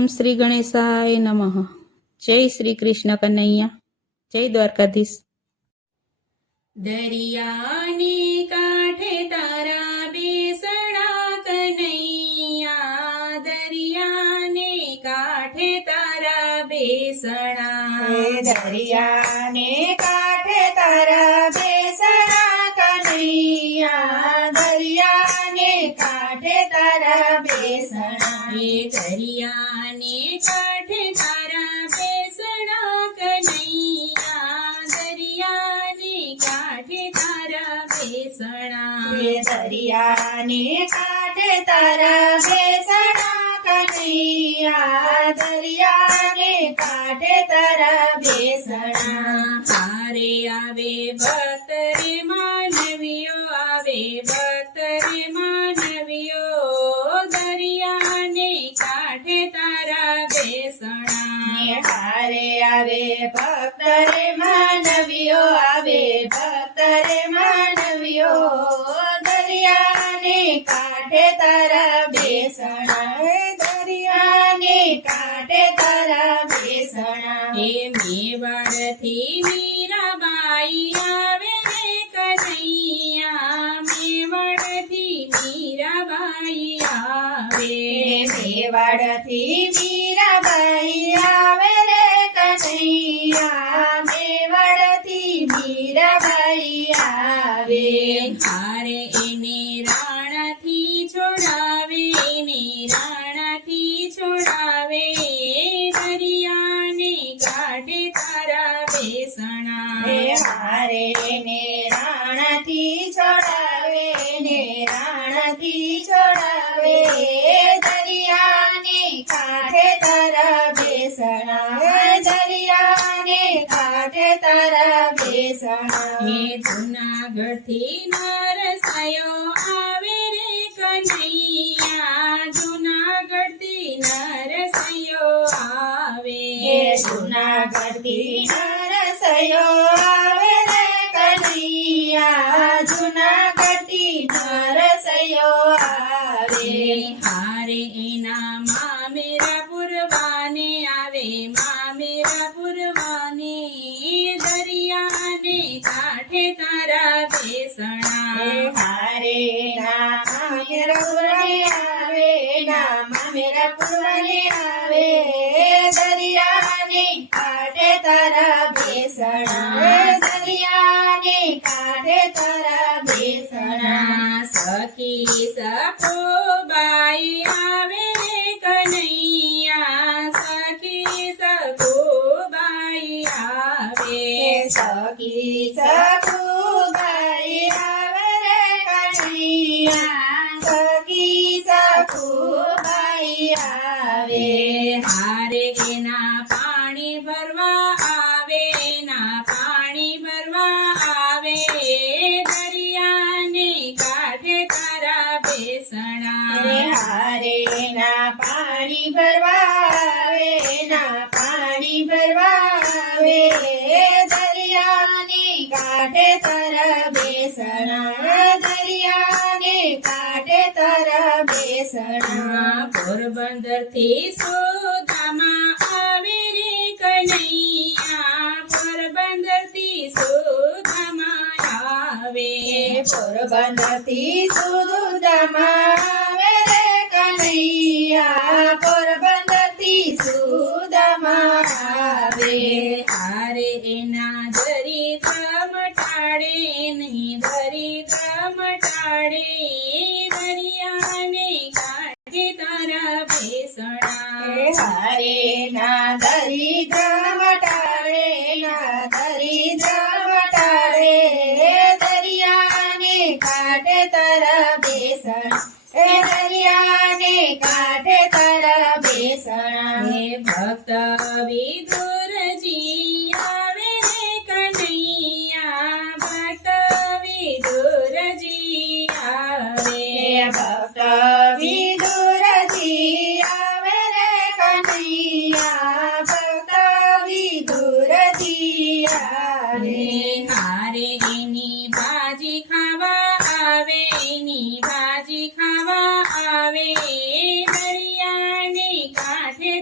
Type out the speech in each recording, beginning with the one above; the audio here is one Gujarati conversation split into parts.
ઓમ શ્રી ગણેશાય નમઃ। જય શ્રી કૃષ્ણ કનૈયા, જય દ્વારકાધીશ। દરિયાને કાંઠે તારા બેસણા કનૈયા, દરિયાને કાંઠે તારા બેસણા, દરિયાને કાંઠે તારા બેસણા કનૈયા, દરિયાને કાંઠે તારા બેસણા, દરિયાને કાંઠે તારા બેસણા કનૈયા, દરિયાને કાંઠે તારા બેસણા, દરિયાને કાંઠે તારા બેસણા કનૈયા, દરિયાને કાંઠે તારા બેસણા, હારે આવે ભક્ત રે માનવીઓ, આવે ભક્ત રે માનવીઓ, દરિયાને કાંઠે તારા બેસણા, હારે આવે ભક્ત રે માનવીઓ, આવે ભક્ત રે માનવીઓ, દરિયાને કાંઠે તારા બેસણા, દરિયાને કાંઠે તારા બેસણા, મેવાડથી મીરાબાઈ આવે રે કનૈયા, મેવાડથી મીરાબાઈ આવે, મેવાડથી મીરાબાઈ આવે રે કનૈયા, મેવાડથી મીરાબાઈ આવે, હારે એને રાણાથી છોડાવે, એને રાણાથી છોડાવે, દરિયાને કાંઠે તારા બેસણા, હારે ને રાણાથી છોડાવે, ને રાણાથી છોડાવે, દરિયાને કાંઠે તારા બેસણા, દરિયાને કાંઠે તારા બેસણા, જુનાગઢથી નરસાયો આવે રે કનૈયા, જુનાગઢથી નરસાયો આવે, જુનાગઢથી નરસૈયો આવે રે કનૈયા, જુનાગઢથી નરસૈયો આવે, હારે એના મામેરા પુરવાને આવે, મામેરા પુરવાને, દરિયાને કાંઠે તારા બેસણા, હારે ના મામેરા પુરવાને આવે, ના મામેરા પુરવાને આવે, દરિયાને કાંઠે તારા બેસણા, દરિયાને કાંઠે તારા બેસણા, સખી સખોબાઈ આવે રે કનૈયા, સખી સખોબાઈ આવે, સખી સખુબાઈ આવે રે કનૈયા, સખી સખુબાઈ આવે, હારે એના પાણી ભરવા આવે, એના પાણી ભરવા આવે, દરિયાને કાંઠે તારા બેસણા, હારે ના પાણી ભરવા આવે, ના પાણી ભરવા આવે, દરિયાને કાંઠે તારા બેસણા, દરિયાને કાંઠે તારા બેસણા, પોરબંદરથી સુદામા આવે રે કનૈયા, પોરબંદરથી સુદામા આવે, પોરબંદરથી સુદામા આવે રે કનૈયા, પોરબંદરથી સુદામા આવે, હારે એના દરિદ્ર મટાડે, નહીં દરિદ્ર મટાડે, દરિયાને કાંઠે તારા બેસણા, હારે ના દરિદ્ર મટાડે, ના દરિદ્ર મટાડે, દરિયાને કાંઠે તારા બેસણા, દરિયાને કાંઠે તારા બેસણા, ભક્ત વિદુરજી આવે રે કનૈયા, ભક્ત વિદુરજી આવે, ભક્ત વિદુરજી આવે રે કનૈયા, ભક્ત વિદુરજી આવે, હારે એની ભાજી ખાવા આવે, એની ભાજી ખાવા આવે, દરિયાને કાંઠે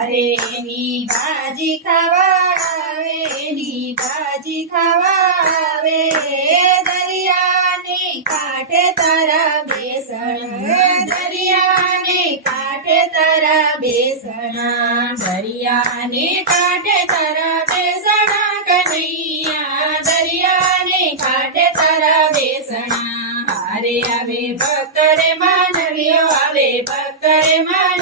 અરે એની ભાજી ખાવા આવે, એની ભાજી ખાવા આવે, દરિયાને કાંઠે તારા બેસણ, દરિયાને કાંઠે તારા બેસણ, દરિયાને કાંઠે તારા બેસણ કનૈયા, દરિયાને કાંઠે તારા બેસણ. હારે આવે ભક્ત રે માનવીઓ આવે ભક્ત રે માનવીઓ